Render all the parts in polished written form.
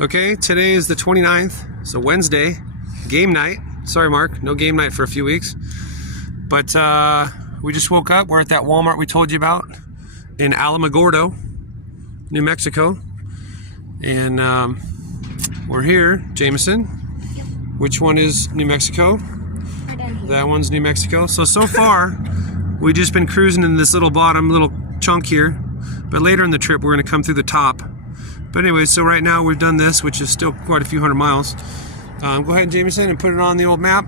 Okay, today is the 29th, so Wednesday, game night. Sorry, Mark, no game night for a few weeks. But we just woke up. We're at that Walmart we told you about in Alamagordo, New Mexico. And we're here, Jameson. Which one is New Mexico? Right down here. That one's New Mexico. So far, we've just been cruising in this little bottom little chunk here. But later in the trip, we're going to come through the top. But anyway, so right now we've done this, which is still quite a few hundred miles. Go ahead, Jameson, and put it on the old map.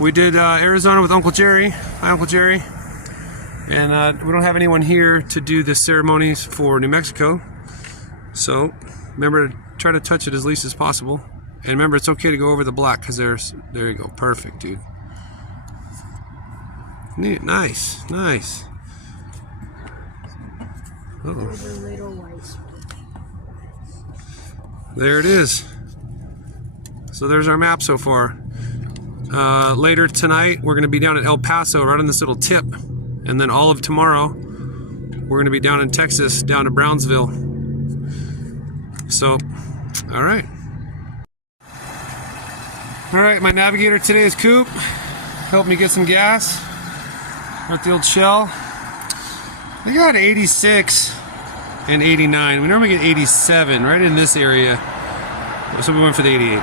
We did Arizona with Uncle Jerry. Hi, Uncle Jerry. And we don't have anyone here to do the ceremonies for New Mexico. So remember to try to touch it as least as possible. And remember, it's okay to go over the black because there you go. Perfect, dude. Neat. Nice. Nice. Uh-oh. There it is. So there's our map so far. Later tonight, we're going to be down at El Paso, right on this little tip. And then all of tomorrow, we're going to be down in Texas, down to Brownsville. So, all right. All right, my navigator today is Coop. Helped me get some gas. We're at the old Shell. I got 86 and 89. We normally get 87 right in this area. So we went for the 88.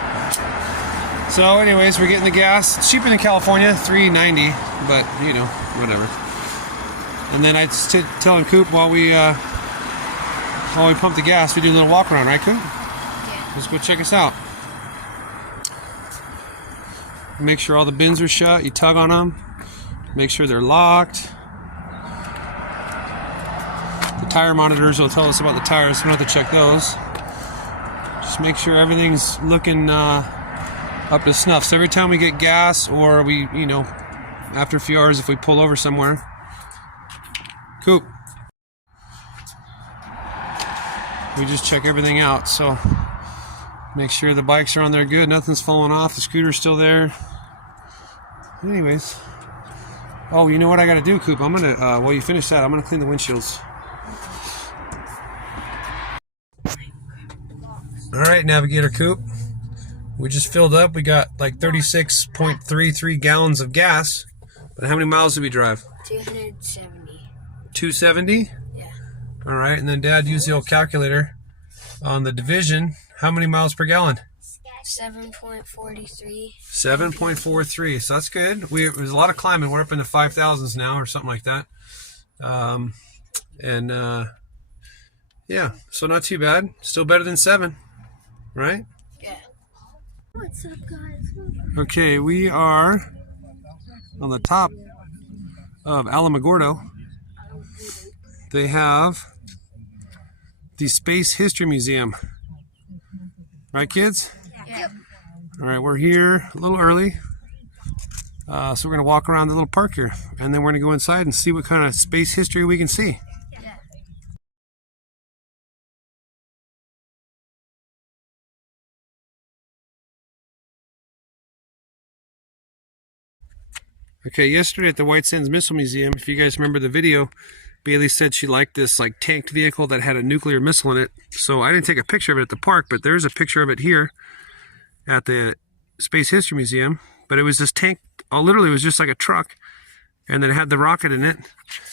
So anyways, we're getting the gas. It's cheaper than California, $3.90, but you know, whatever. And then I just telling Coop while we pump the gas, we do a little walk around, right, Coop? Yeah. Let's go check us out. Make sure all the bins are shut. You tug on them. Make sure they're locked. The tire monitors will tell us about the tires. We don't have to check those. Just make sure everything's looking up to snuff. So every time we get gas, or we, you know, after a few hours, if we pull over somewhere, Coop, we just check everything out. So make sure the bikes are on there good, nothing's falling off, the scooter's still there. Anyways, oh, you know what I gotta do, Coop? I'm gonna while you finish that, I'm gonna clean the windshields. All right, Navigator Coop, we just filled up. We got like 36.33 gallons of gas. But how many miles did we drive? 270. 270? Yeah. All right, and then Dad used the old calculator on the division. How many miles per gallon? 7.43. 7.43. So that's good. There's a lot of climbing. We're up in the 5,000s now, or something like that. Yeah, so not too bad. Still better than 7, right? Yeah. What's up, guys? Okay, we are on the top of Alamagordo. They have the Space History Museum. Right, kids? Yeah. All right, we're here a little early. So we're going to walk around the little park here, and then we're going to go inside and see what kind of space history we can see. Yeah. Okay, yesterday at the White Sands Missile Museum, if you guys remember the video, Bailey said she liked this like tanked vehicle that had a nuclear missile in it. So I didn't take a picture of it at the park, but there's a picture of it here at the Space History Museum. But it was this tank, literally it was just like a truck, and then it had the rocket in it.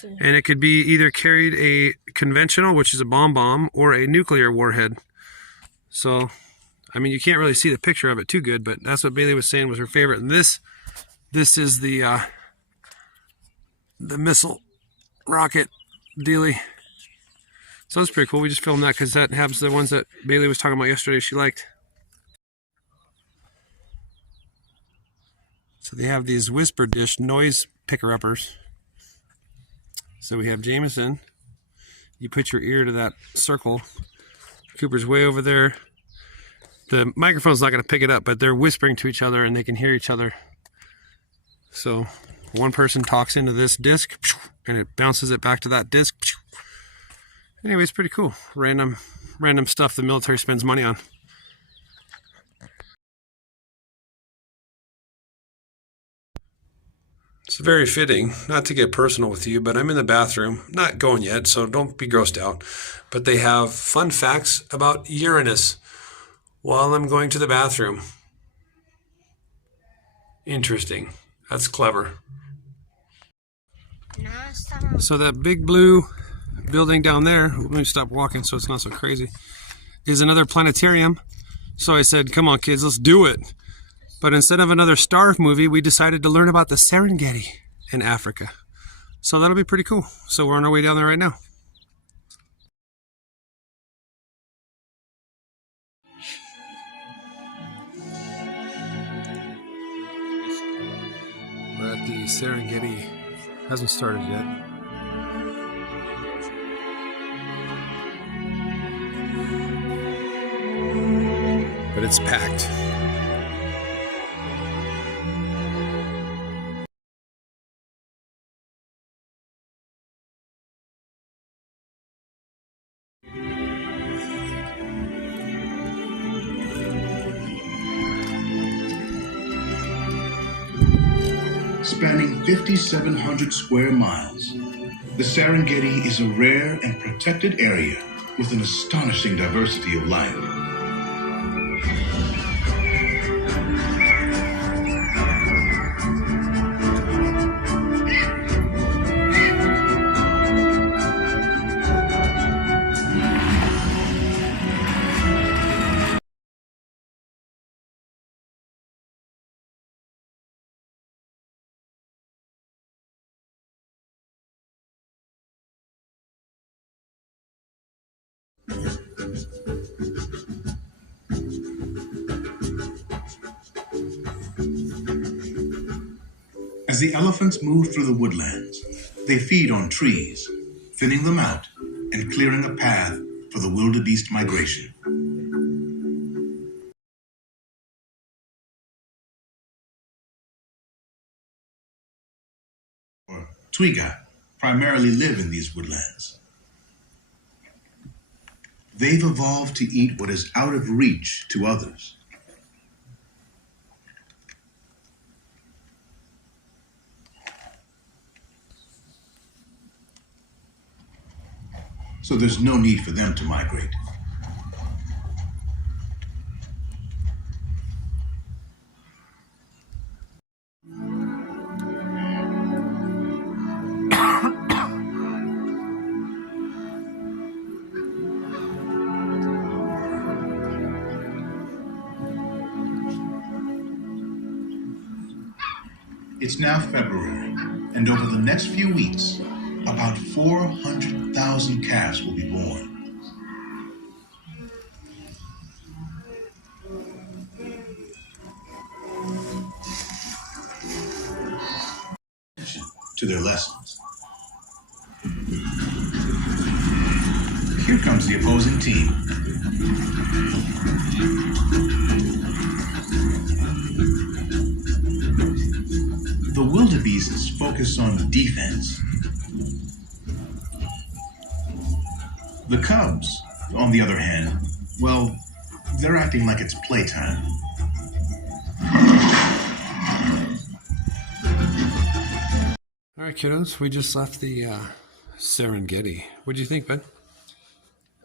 And it could be either carried a conventional, which is a bomb, or a nuclear warhead. So, I mean, you can't really see the picture of it too good, but that's what Bailey was saying was her favorite. And this is the missile rocket dealy. So that's pretty cool. We just filmed that because that happens to the ones that Bailey was talking about yesterday she liked. So they have these whisper dish noise picker-uppers. So we have Jameson. You put your ear to that circle. Cooper's way over there. The microphone's not going to pick it up, but they're whispering to each other and they can hear each other. So one person talks into this disc and it bounces it back to that disc. Anyway, it's pretty cool. Random stuff the military spends money on. It's very fitting, not to get personal with you, but I'm in the bathroom, not going yet, so don't be grossed out. But they have fun facts about Uranus while I'm going to the bathroom. Interesting. That's clever. So that big blue building down there, let me stop walking so it's not so crazy, is another planetarium. So I said, come on kids, let's do it. But instead of another Star movie, we decided to learn about the Serengeti in Africa. So that'll be pretty cool. So we're on our way down there right now. We're at the Serengeti. Hasn't started yet. But it's packed. Spanning 5,700 square miles, the Serengeti is a rare and protected area with an astonishing diversity of life. As the elephants move through the woodlands, they feed on trees, thinning them out and clearing a path for the wildebeest migration. Or twiga primarily live in these woodlands. They've evolved to eat what is out of reach to others. So there's no need for them to migrate. It's now February, and over the next few weeks, about 400,000 calves will be born. To their lessons. Here comes the opposing team. The wildebeests focus on defense. The cubs, on the other hand, well, they're acting like it's playtime. All right, kiddos, we just left the Serengeti. What'd you think, Ben?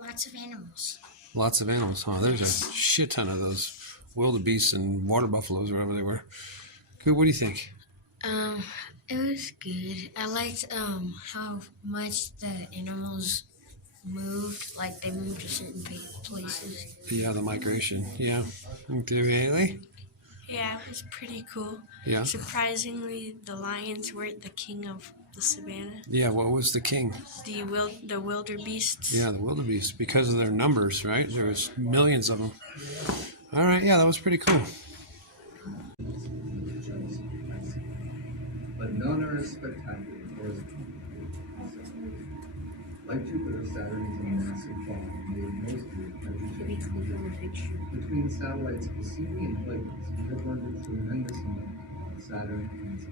Lots of animals. Lots of animals, huh? There's a shit ton of those wildebeests and water buffaloes, or whatever they were. Good, what do you think? It was good. I liked how much the animals moved, like they moved to certain places. Yeah, the migration. Yeah. Really? Yeah, it was pretty cool. Yeah. Surprisingly, the lions weren't the king of the savannah. Yeah, what was the king? The wildebeests. Yeah, the wildebeest, because of their numbers, right? There was millions of them. All right, yeah, that was pretty cool. But none are as spectacular or as like Jupiter, Saturn is a massive ball made mostly of hydrogen. Between satellites Cassini and Pleiades, we have learned a tremendous amount about Saturn and its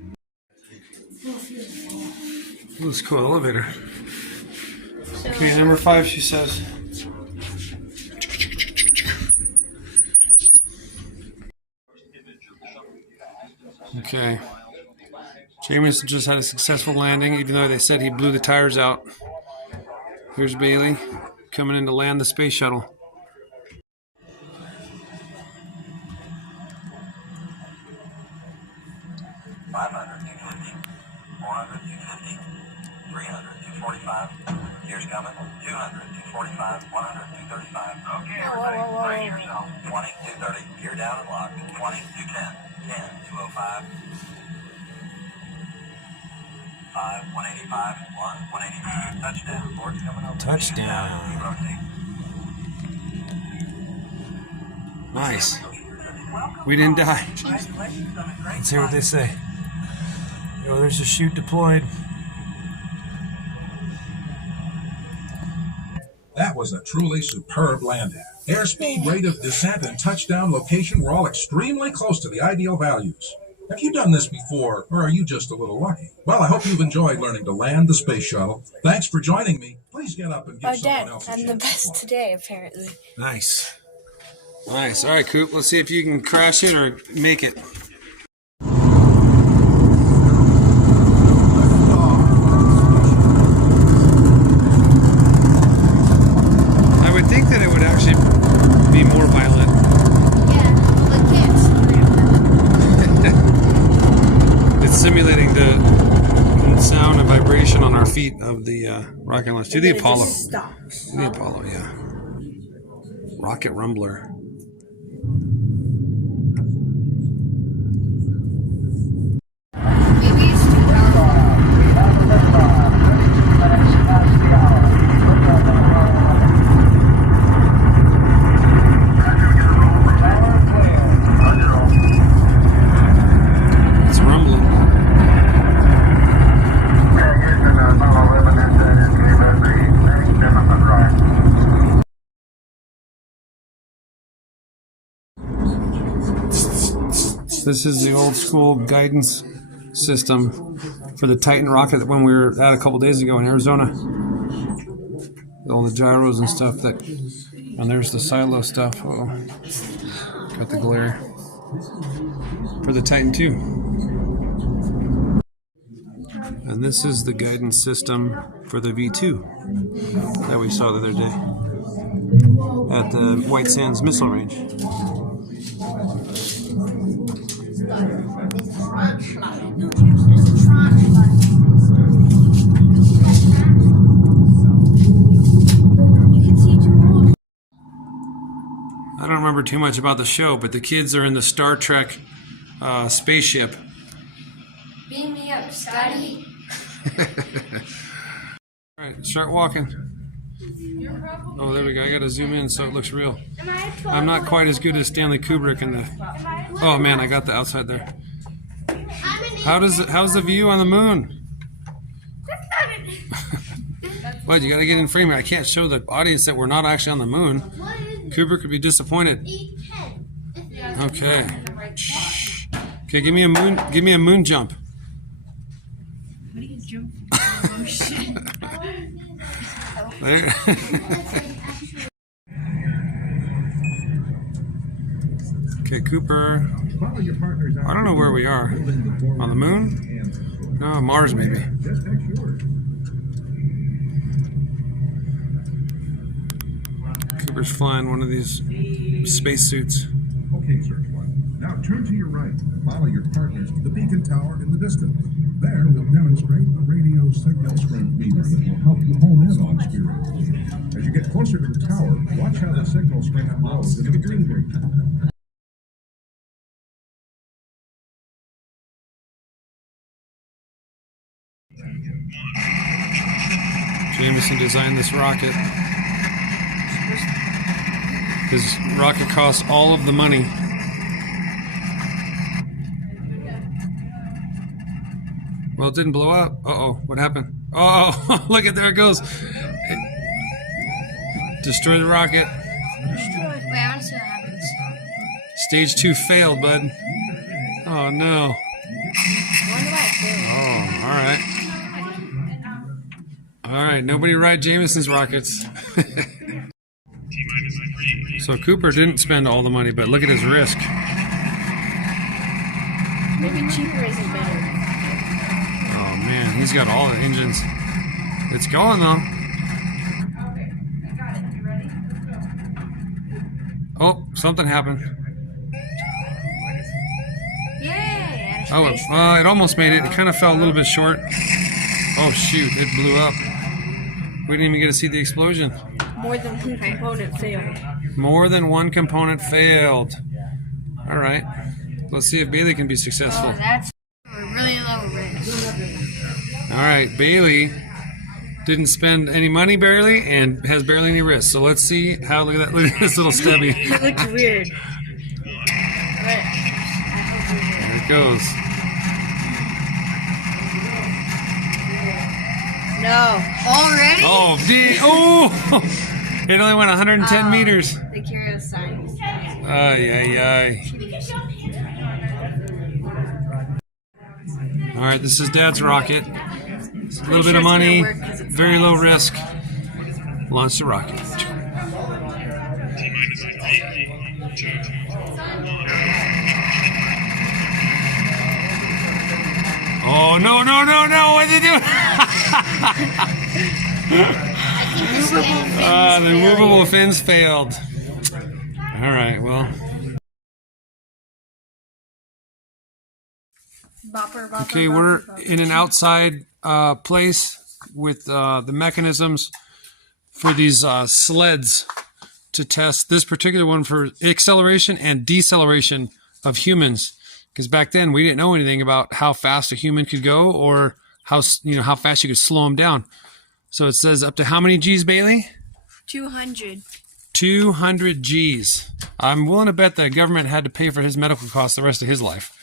Ooh, it's a cool elevator. Okay, number 5, she says. Okay. Jameson just had a successful landing, even though they said he blew the tires out. Here's Bailey coming in to land the space shuttle. Here's coming. 200, 245, 100, 235. Okay, everybody, brace yourself. 20, 230. Gear down and lock. 20, 210. 10, 205. 5, 185. 1, 180. Touchdown. Board's coming over. Touchdown. Nice. We didn't die. Let's hear what they say. Oh, there's a chute deployed. That was a truly superb landing. Airspeed, rate of descent, and touchdown location were all extremely close to the ideal values. Have you done this before, or are you just a little lucky? Well, I hope you've enjoyed learning to land the space shuttle. Thanks for joining me. Please get up and give someone else a chance. I'm the best today, apparently. Nice. Nice. All right, Coop, let's see if you can crash it or make it. I would think that it would actually be more violent. Yeah, the kids. It's simulating the sound and vibration on our feet of the rocket launch. Do the Apollo. Stops. Do the Apollo, yeah. Rocket Rumbler. Maybe it's too powerful. It's rumbling. This is the old school guidance system for the Titan rocket that when we were at a couple days ago in Arizona. All the gyros and stuff that, and there's the silo stuff. Oh, got the glare for the Titan 2. And this is the guidance system for the V2 that we saw the other day at the White Sands Missile Range. I don't remember too much about the show, but the kids are in the Star Trek spaceship. Beam me up, Scotty. All right, start walking. Oh, there we go. I got to zoom in so it looks real. I'm not quite as good as Stanley Kubrick in the. Oh man, I got the outside there. How's the view on the moon? What, you got to get in frame here. I can't show the audience that we're not actually on the moon. Kubrick would be disappointed. Okay. Shh. Okay, give me a moon. Give me a moon jump. What do you jump for? Oh, shit. There. Okay, Cooper. I don't know where we are. On the moon? No, Mars maybe. Cooper's flying one of these spacesuits. Okay, search one. Now turn to your right and follow your partners to the beacon tower in the distance. There we'll demonstrate a radio signal strength meter that will help you hone in on experience. As you get closer to the tower, watch how the signal strength grows into the green region. Jameson designed this rocket. His rocket costs all of the money. Well, it didn't blow up. Uh-oh, what happened? Oh, look at, there it goes. Destroy the rocket. Wait, I want to see what happens. Stage 2 failed, bud. Oh, no. When did I fail? Oh, all right. All right, nobody ride Jameson's rockets. So Cooper didn't spend all the money, but look at his risk. Maybe cheaper isn't better. He's got all the engines. It's going though. Oh, something happened. Yay! Oh, it almost made it. It kind of fell a little bit short. Oh shoot, it blew up. We didn't even get to see the explosion. More than one component failed. More than one component failed. All right. Let's see if Bailey can be successful. Oh, that's a really low risk. All right, Bailey didn't spend any money barely and has barely any risk. So let's see how, look at that, look at this little stubby. It looks weird. There it goes. No. Already? Oh, it only went 110 meters. The curious signs. Ay, ay, ay. All right, this is Dad's rocket. It's a little bit of money, very low risk. Launch the rocket. Oh, no, no, no, no, what's it doing? The movable fins failed. All right, well. Okay, we're in an outside place with the mechanisms for these sleds to test this particular one for acceleration and deceleration of humans. Because back then we didn't know anything about how fast a human could go or how fast you could slow them down. So it says up to how many G's, Bailey? 200. 200 G's. I'm willing to bet the government had to pay for his medical costs the rest of his life.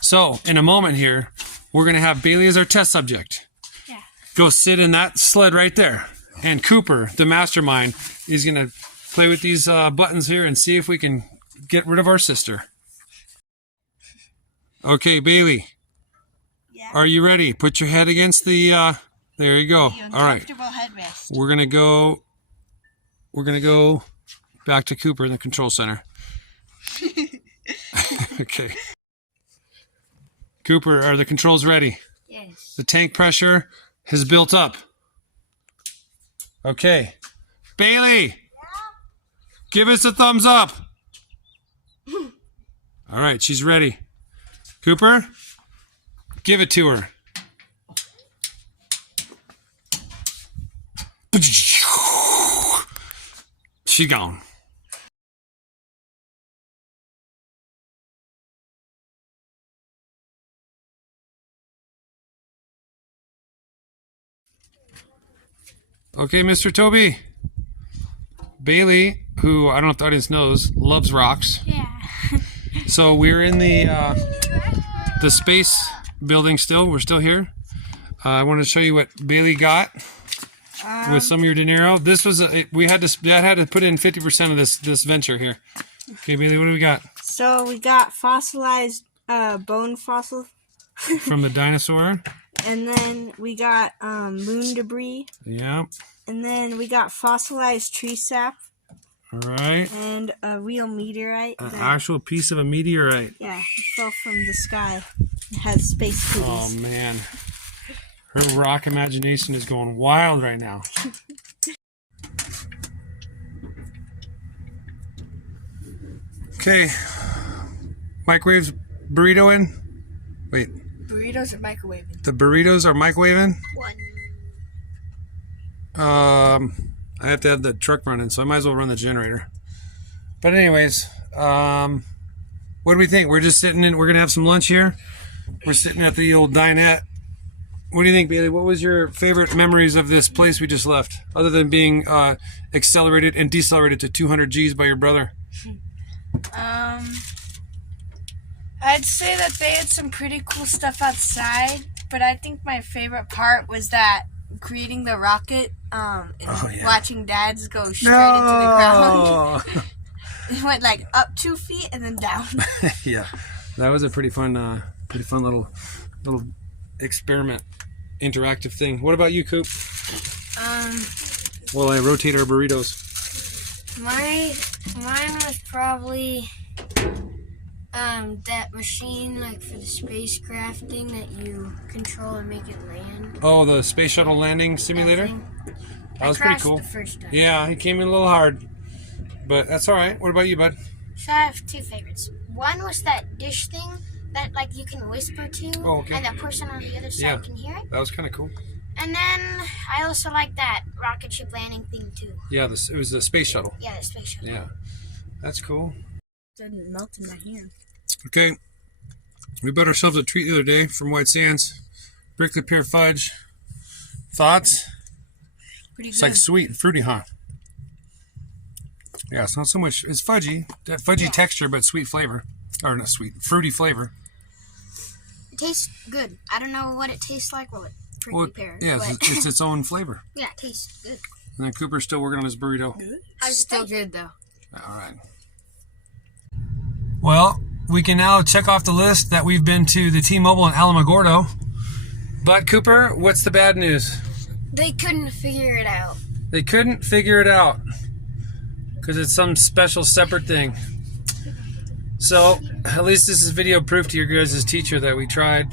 So in a moment here, we're going to have Bailey as our test subject. Yeah. Go sit in that sled right there. And Cooper, the mastermind, is going to play with these buttons here and see if we can get rid of our sister. Okay, Bailey. Yeah. Are you ready? Put your head against the, there you go. All right. Headrest. We're going to go back to Cooper in the control center. Okay. Cooper, are the controls ready? Yes. The tank pressure has built up. Okay. Bailey! Give us a thumbs up. All right, she's ready. Cooper, give it to her. She's gone. Okay, Mr. Toby. Bailey, who I don't know if the audience knows, loves rocks. Yeah. So we're in the space building still. We're still here. I wanted to show you what Bailey got with some of your dinero. This was Dad had to put in 50% of this venture here. Okay, Bailey, what do we got? So we got fossilized bone fossil. From the dinosaur. And then we got moon debris. Yeah. And then we got fossilized tree sap. All right. And a real meteorite. An actual piece of a meteorite. Yeah, it fell from the sky. It has space cooties. Oh, man. Her rock imagination is going wild right now. Okay. Microwaves burrito in? Wait. Burritos are microwaving. The burritos are microwaving? One. I have to have the truck running, so I might as well run the generator. But anyways, what do we think? We're just sitting in, we're going to have some lunch here. We're sitting at the old dinette. What do you think, Bailey? What was your favorite memories of this place we just left? Other than being accelerated and decelerated to 200 G's by your brother? I'd say that they had some pretty cool stuff outside, but I think my favorite part was that creating the rocket and watching Dad's go straight into the ground. It went like up 2 feet and then down. Yeah, that was a pretty fun little experiment, interactive thing. What about you, Coop? Well, I rotate our burritos. Mine was probably That machine, like for the spacecraft thing that you control and make it land. Oh, the space shuttle landing simulator? That was pretty cool. The first time. Yeah, it came in a little hard, but that's all right. What about you, bud? So I have two favorites. One was that dish thing that like you can whisper to, and the person on the other side can hear it. That was kind of cool. And then I also like that rocket ship landing thing too. Yeah, it was the space shuttle. Yeah, the space shuttle. Yeah, that's cool. It didn't melt in my hand. Okay, we bought ourselves a treat the other day from White Sands. Prickly pear fudge. Thoughts? Pretty good. It's like sweet and fruity, huh? Yeah, it's not so much. It's fudgy, that fudgy texture, but sweet flavor, or not sweet, fruity flavor. It tastes good. I don't know what it tastes like. Well, prickly pear. Yeah, but it's its own flavor. yeah, it tastes good. And then Cooper's still working on his burrito. How's it Still taste? good though. All right. Well, we can now check off the list that we've been to the T-Mobile in Alamagordo. But Cooper, what's the bad news? They couldn't figure it out. They couldn't figure it out because it's some special separate thing. So at least this is video proof to your guys' teacher that we tried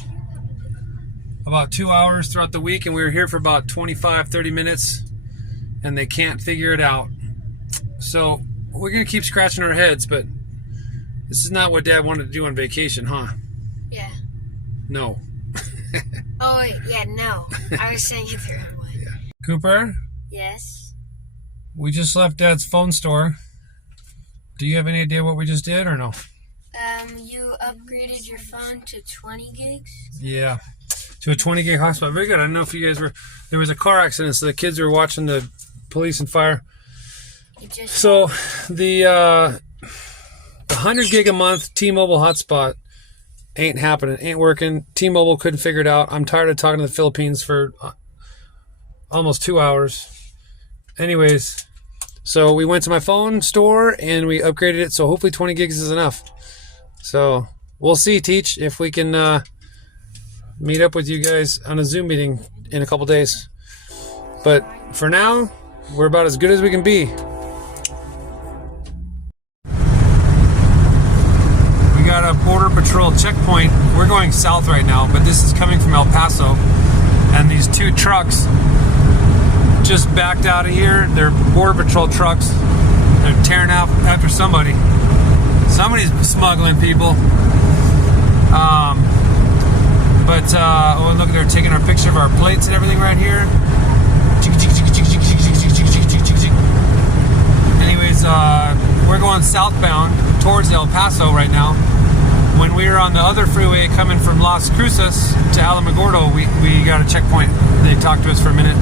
about 2 hours throughout the week, and we were here for about 25-30 minutes, and they can't figure it out. So we're gonna keep scratching our heads, but this is not what Dad wanted to do on vacation, huh? Yeah. No. Oh, wait, yeah, no. I was saying it the wrong way. Cooper, Yes. we just left Dad's phone store. Do you have any idea what we just did or no? You upgraded your phone to 20 gigs? Yeah, to a 20 gig hotspot. Very good. I don't know if you guys were. There was a car accident, so the kids were watching the police and fire. So the 100 gig a month T-Mobile hotspot ain't happening, ain't working. T-Mobile couldn't figure it out. I'm tired of talking to the Philippines for almost 2 hours. Anyways, so we went to my phone store and we upgraded it. So hopefully 20 gigs is enough. So we'll see, Teach, if we can meet up with you guys on a Zoom meeting in a couple days. But for now, we're about as good as we can be. We got a Border Patrol checkpoint. We're going south right now, but this is coming from El Paso. And these two trucks just backed out of here. They're Border Patrol trucks. They're tearing out after somebody. Somebody's smuggling people. Oh, look, they're taking our picture of our plates and everything right here. Anyways, we're going southbound towards El Paso right now. When we were on the other freeway coming from Las Cruces to Alamagordo, we got a checkpoint. They talked to us for a minute,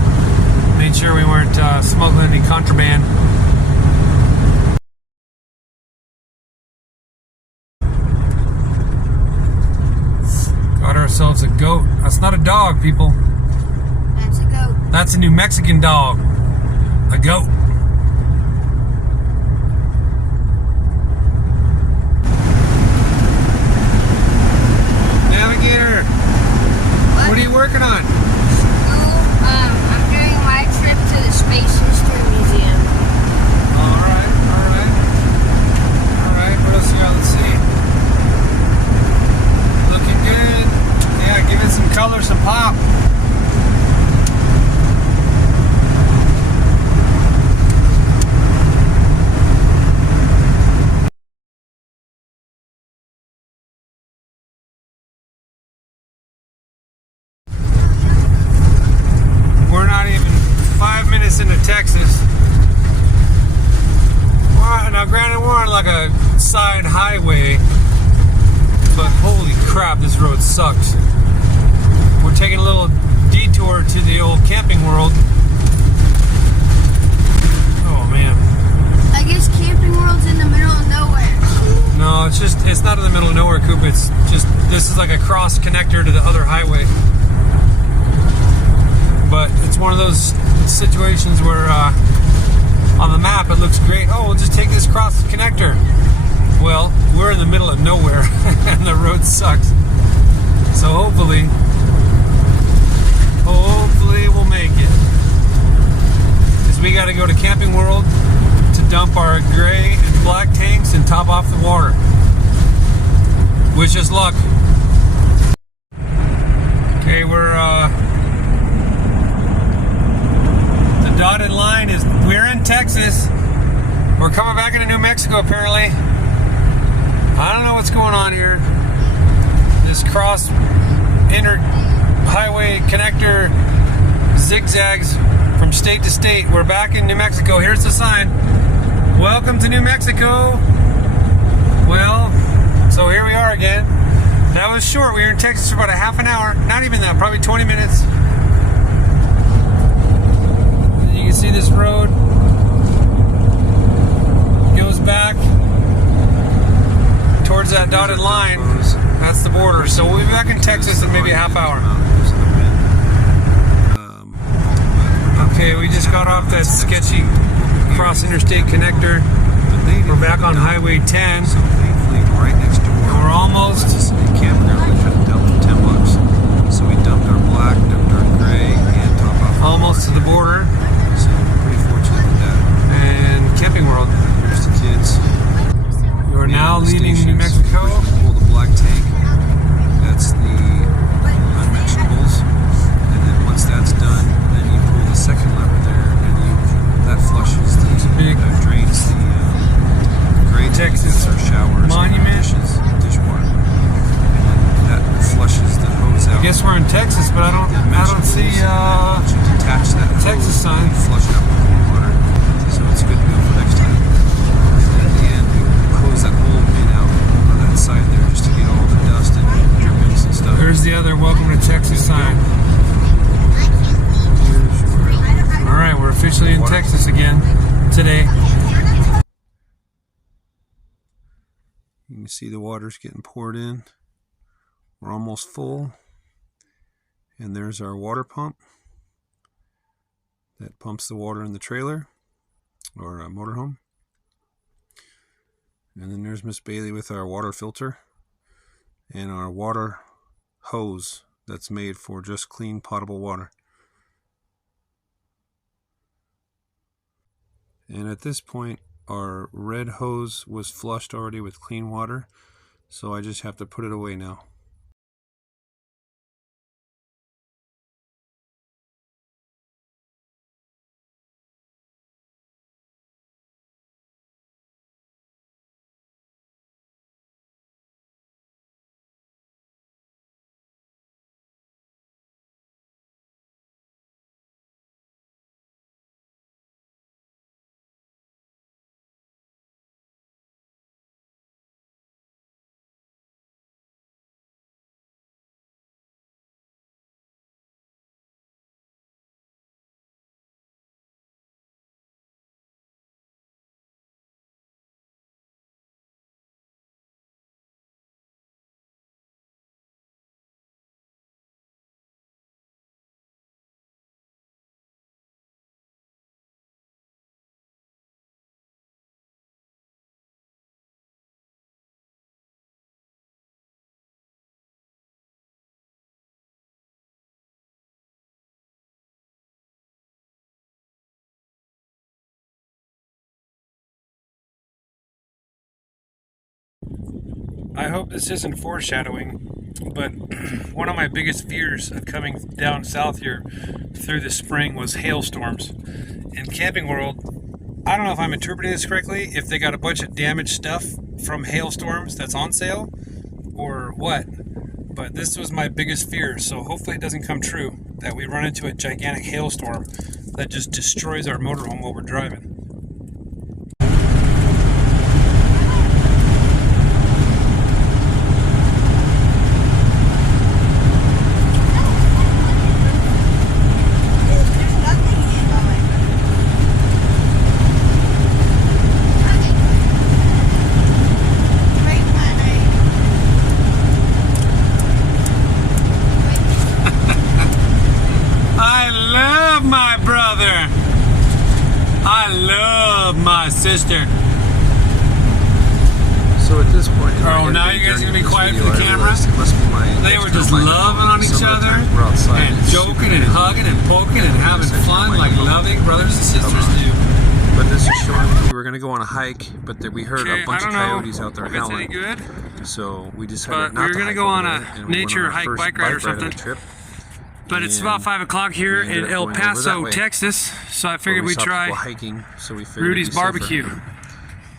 made sure we weren't smuggling any contraband. Got ourselves a goat. That's not a dog, people. That's a goat. That's a New Mexican dog. A goat. Navigator, what are you working on? I'm doing my trip to the Space History Museum. Alright. What else you got? Let's see. Looking good. Yeah, give it some color, some pop. We're not even 5 minutes into Texas. Now, granted, we're on like a side highway, but holy crap, this road sucks. We're taking a little detour to the old Camping World. Oh man. I guess Camping World's in the middle of nowhere. No, it's not in the middle of nowhere, Coop. It's just, this is like a cross connector to the other highway. But it's one of those situations where on the map it looks great. Oh, we'll just take this cross connector. Well, we're in the middle of nowhere and the road sucks. So hopefully we'll make it. Because we got to go to Camping World to dump our gray and black tanks and top off the water. Wish us luck. Okay, the dotted line is, we're in Texas. We're coming back into New Mexico apparently. I don't know what's going on here. This cross inter highway connector zigzags from state to state. We're back in New Mexico. Here's the sign. Welcome to New Mexico. Well, so here we are again. That was short. We were in Texas for about a half an hour. Not even that, probably 20 minutes. You can see this road goes back towards that dotted line. That's the border. So we'll be back in Texas in maybe a half hour. Okay, we just got off that sketchy cross interstate connector. We're back on Highway 10. Right next door. And we're almost. Camper there, we could have dumped $10. So we dumped our black, dumped our gray, and top off. Almost to the border. So we're pretty fortunate with that. And Camping World. Here's the kids. You are now leaving New Mexico. Pull the black tank. That's the unmentionables. And then once that's done, then you pull the second lever there, and that flushes the drains the gray Texas or showers, Monument, dishes, dishwater, and then that flushes the hose out. I guess we're in Texas, but I don't see detach that Texas sign. Flush it out with cold water, so it's good to go for next time. And at the end, we close that whole bin out on that side there just to get all the dust and drippings and stuff. There's the other Welcome to Texas sign. All right, we're officially in Texas again today. You can see the water's getting poured in. We're almost full. And there's our water pump that pumps the water in the trailer or motorhome. And then there's Miss Bailey with our water filter and our water hose that's made for just clean potable water. And at this point, our red hose was flushed already with clean water, so I just have to put it away now. I hope this isn't foreshadowing, but one of my biggest fears of coming down south here through the spring was hailstorms. In Camping World, I don't know if I'm interpreting this correctly, if they got a bunch of damaged stuff from hailstorms that's on sale, or what. But this was my biggest fear, so hopefully it doesn't come true, that we run into a gigantic hailstorm that just destroys our motorhome while we're driving. Sister. So at this point, oh, now you guys are gonna be quiet for the camera. They were just loving on each other and joking and hugging and poking and having fun like loving brothers and sisters do. But this is showing were going to go on a hike, but we heard Okay, a bunch of I don't know coyotes out there if it's any howling. good, So we decided but not we were to gonna hike go over on there, a and we went nature on our hike, first bike ride or of the something. trip. But it's And about 5 o'clock here we ended in up El going over that Paso, way. Texas. So I But figured we we'd saw people try hiking, so we figured Rudy's it'd be safer. barbecue.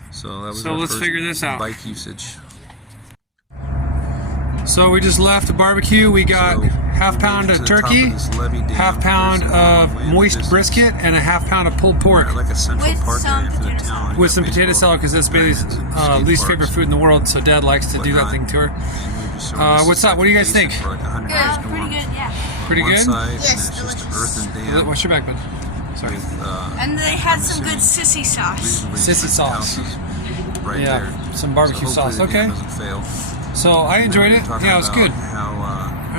So that was So our let's first figure this out. bike usage. So we just left the barbecue. We got So half we pound made it of to the top turkey, of this levee dam. half pound There's of way in the moist distance. brisket, and a half pound of pulled pork. Like a central With park some area for the potato town. With some potato salad, because that's Bailey's least favorite food in the world. So Dad likes to do that thing to her. What's up? What do you guys think? Good, pretty good, yeah. Pretty good? Side, Yes, and it's just delicious. earth and dam. What's your back, bud? Sorry. And they had some good sissy sauce. Sissy sauce. Right Yeah, there. some barbecue So sauce. hopefully the dam Okay. doesn't fail. So I enjoyed it. Talking Yeah, it was about good. How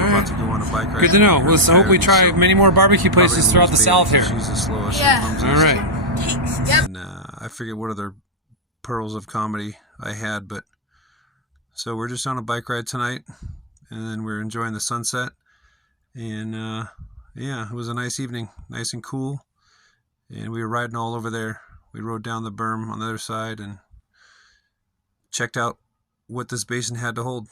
we're about to go on a bike ride. Good to know. We're Let's hope we coyotes, try so many more barbecue probably places gonna throughout the lose South Bailey. here. She's the slowest. Yeah. and All clumsiest. right. Thanks. Yep. And I forget what other pearls of comedy I had, but so we're just on a bike ride tonight, and then we're enjoying the sunset. And yeah, it was a nice evening, nice and cool. And we were riding all over there. We rode down the berm on the other side and checked out what this basin had to hold.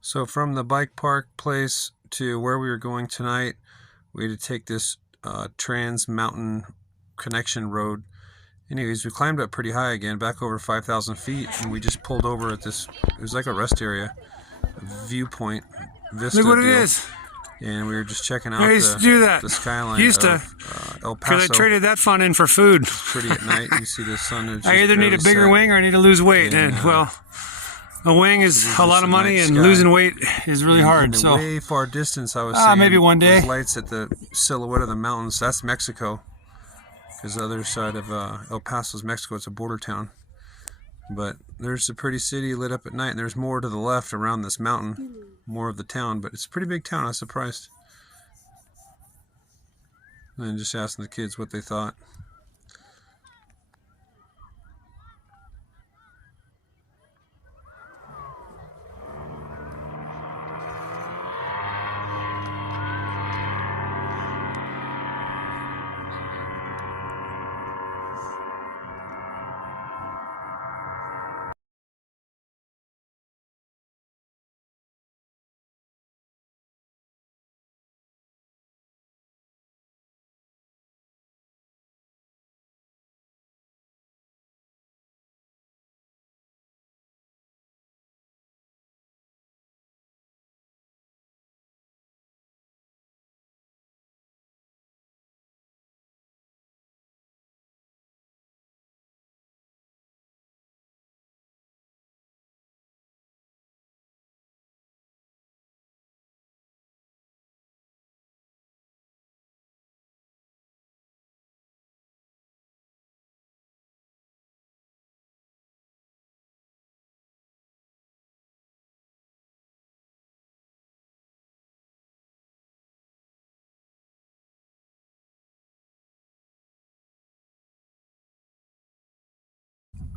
So from the bike park place to where we were going tonight, we had to take this trans mountain connection road. Anyways, we climbed up pretty high again, back over 5,000 feet, and we just pulled over at this, it was like a rest area, a viewpoint, vista Look what it deal. is. And we were just checking out I used to do that. the skyline Used to, of El because Paso. I traded that fun in for food. Pretty at night. You see the sun. Is I either need a just bigger barely wing or I need to lose weight. And, And well, a wing is this a is lot just of a money, night and sky. losing weight is really In hard. the So way far distance, I was seeing maybe one day. those lights at the silhouette of the mountains. That's Mexico, because the other side of El Paso is Mexico. It's a border town. But there's a pretty city lit up at night, and there's more to the left around this mountain, more of the town. But it's a pretty big town. I was surprised. And just asking the kids what they thought.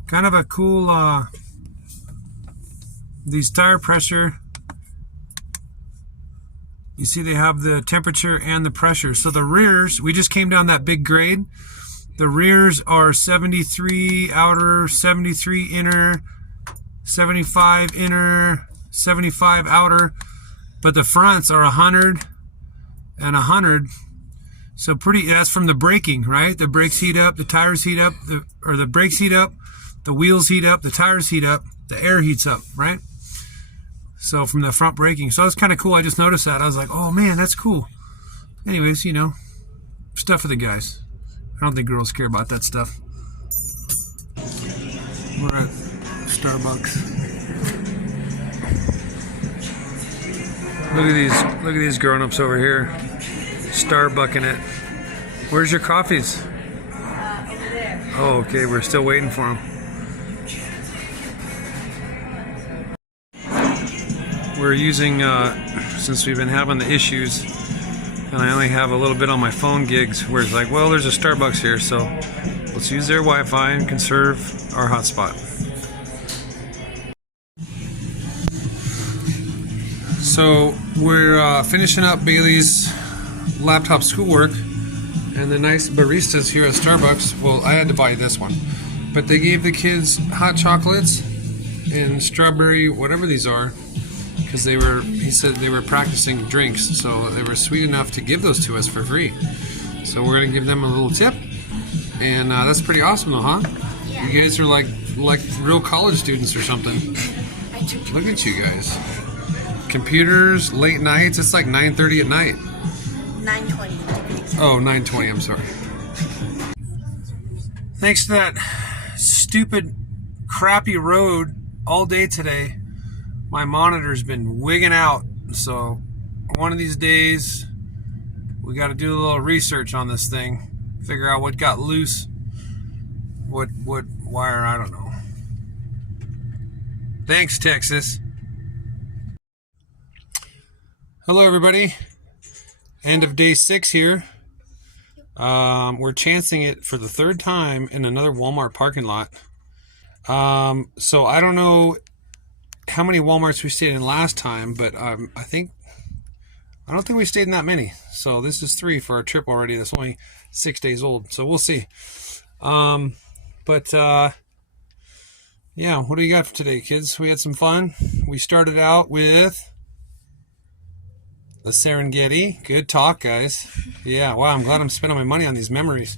kind of a cool, these tire pressure. You see they have the temperature and the pressure. So the rears, we just came down that big grade. The rears are 73 outer, 73 inner, 75 inner, 75 outer. But the fronts are 100 and 100. So that's from the braking, right? The brakes heat up, the tires heat up, the brakes heat up, the wheels heat up, the tires heat up, the air heats up, right? So from the front braking. So it's kind of cool. I just noticed that. I was like, oh man, that's cool. Anyways, you know, stuff for the guys. I don't think girls care about that stuff. We're at Starbucks. Look at these grown-ups over here. Starbucking it. Where's your coffees? Over there. Oh, okay. We're still waiting for them. We're using, since we've been having the issues, and I only have a little bit on my phone gigs, where it's like, well, there's a Starbucks here, so let's use their Wi-Fi and conserve our hotspot. So we're finishing up Bailey's laptop schoolwork, and the nice baristas here at Starbucks, well, I had to buy this one, but they gave the kids hot chocolates and strawberry whatever these are, because he said they were practicing drinks, so they were sweet enough to give those to us for free. So we're gonna give them a little tip, and that's pretty awesome though, huh? Yeah. You guys are like real college students or something. Look at you guys. Computers, late nights, it's like 9:30 at night. 9:20. Oh, 9:20, I'm sorry. Thanks to that stupid, crappy road all day today, my monitor's been wigging out. So one of these days, we got to do a little research on this thing, figure out what got loose, what wire, I don't know. Thanks, Texas. Hello, everybody. End of day 6 here. We're chancing it for the 3rd time in another Walmart parking lot. So I don't know how many Walmarts we stayed in last time, but I don't think we stayed in that many. So this is 3 for our trip already. That's only 6 days old. So we'll see. Yeah, what do you got for today, kids? We had some fun. We started out with the Serengeti. Good talk, guys. Yeah, wow, I'm glad I'm spending my money on these memories.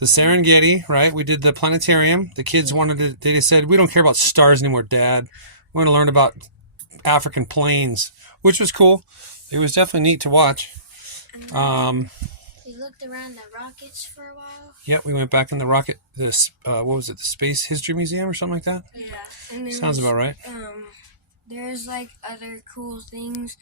The Serengeti, right? We did the planetarium. The kids they said, we don't care about stars anymore, Dad. We want to learn about African plains, which was cool. It was definitely neat to watch. We looked around the rockets for a while. Yep, we went back in the rocket, what was it, the Space History Museum or something like that? Yeah. And Sounds about right. There's like other cool things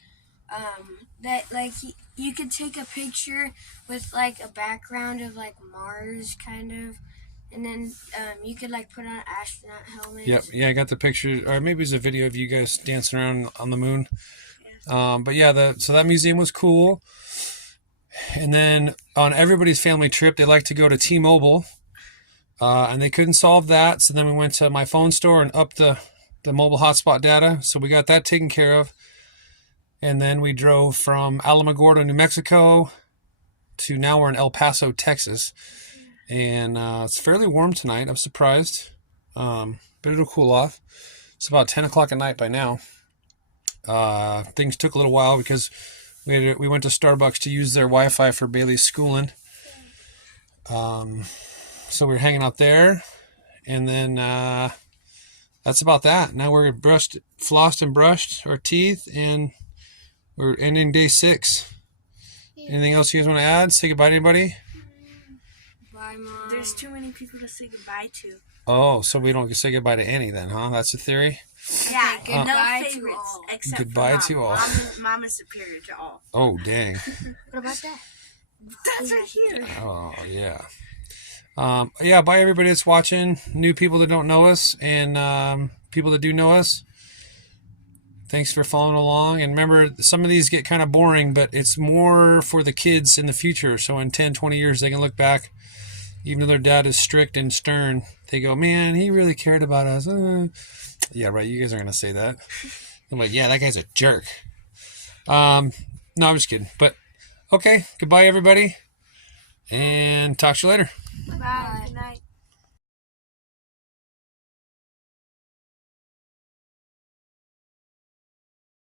that like you could take a picture with like a background of like Mars kind of, and then you could like put on astronaut helmets. Yep, yeah, I got the picture, or maybe it was a video of you guys dancing around on the moon. Yeah. But yeah, so that museum was cool. And then on everybody's family trip, they like to go to T-Mobile, and they couldn't solve that. So then we went to my phone store and upped the mobile hotspot data. So we got that taken care of. And then we drove from Alamagordo, New Mexico, to now we're in El Paso, Texas. And it's fairly warm tonight. I'm surprised, but it'll cool off. It's about 10 o'clock at night by now. Things took a little while because we went to Starbucks to use their Wi-Fi for Bailey's schooling. So we were hanging out there, and then that's about that. Now we're flossed and brushed our teeth, and we're ending day 6. Anything else you guys want to add? Say goodbye to anybody? Bye, Mom. There's too many people to say goodbye to. Oh, so we don't say goodbye to any then, huh? That's the theory? Yeah, goodbye no to favorites all. except Goodbye for to all. Mom is superior to all. Oh, dang. What about that? That's right here. Oh, yeah. Yeah, bye everybody that's watching. New people that don't know us, and people that do know us. Thanks for following along. And remember, some of these get kind of boring, but it's more for the kids in the future. So in 10, 20 years, they can look back. Even though their dad is strict and stern, they go, man, he really cared about us. Yeah, right. You guys are going to say that. I'm like, yeah, that guy's a jerk. No, I'm just kidding. But, okay. Goodbye, everybody. And talk to you later. Bye. Good night.